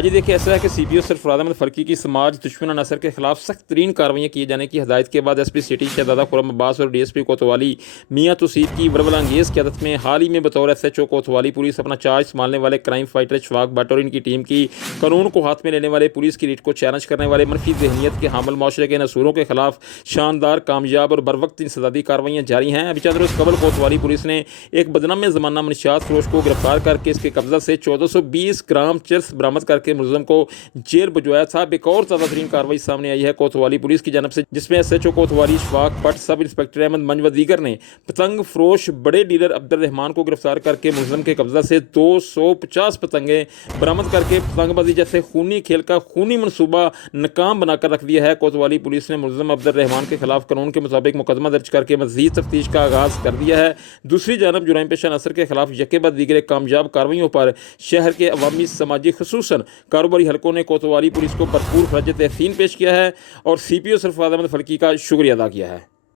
हाँ जी, देखिए ऐसा है कि सीपीओ सरफराज अहमद फर्की की समाज दुश्मन अनसर के खिलाफ सख्त तरीन कार्रवाइयाँ किए जाने की हदायत के बाद एसपी सिटी शहजादा खुर्रम अब्बास और डीएसपी कोतवाली मियां तौसीफ की बड़बलांगेज क़यादत में हाल ही में बतौर एसएचओ कोतवाली पुलिस अपना चार्ज संभालने वाले क्राइम फाइटर शफाक भट्ट और इनकी टीम की कानून को हाथ में लेने वाले पुलिस की रीट को चैलेंज करने वाले मनफी जहनीत के हामिल माशरे के नसूरों के खिलाफ शानदार, कामयाब और बरवक्त इंसदादी कार्रवाइयाँ जारी हैं। अभी चंद रोज़ कबल कोतवाली पुलिस ने एक बदनाम ज़माना मनशियात फरोश को गिरफ्तार करके इसके कब्जा से 1420 ग्राम चरस बरामद करके मुलज़म को जेल भिजवाया था। एक और ताज़ा तरीन कार्रवाई सामने आई है कोतवाली पुलिस की जानब से, जिसमें एसएचओ कोतवाली शफाक भट्ट, सब इंस्पेक्टर अहमद मंज व दीगर ने पतंग फरोश बड़े डीलर अब्दुल रहमान को गिरफ्तार करके मुलज़म के कब्जा से 250 पतंगें बरामद करके पतंगबाजी जैसे खूनी खेल का खूनी मनसूबा नाकाम बनाकर रख दिया है। कोतवाली पुलिस ने मुलज़म अब्दुल रहमान के खिलाफ कानून के मुताबिक मुकदमा दर्ज करके मज़ीद तफ्तीश का आगाज़ कर दिया है। दूसरी जानब जुराइम पेशा अनसर के खिलाफ यके बाद दीगर कामयाब कार्रवाइयों पर शहर के अवामी समाजी खुसूसन कारोबारी हलकों ने कोतवाली पुलिस को भरपूर खराज तहसीन पेश किया है और सीपीओ सरफराज अहमद फर्की का शुक्रिया अदा किया है।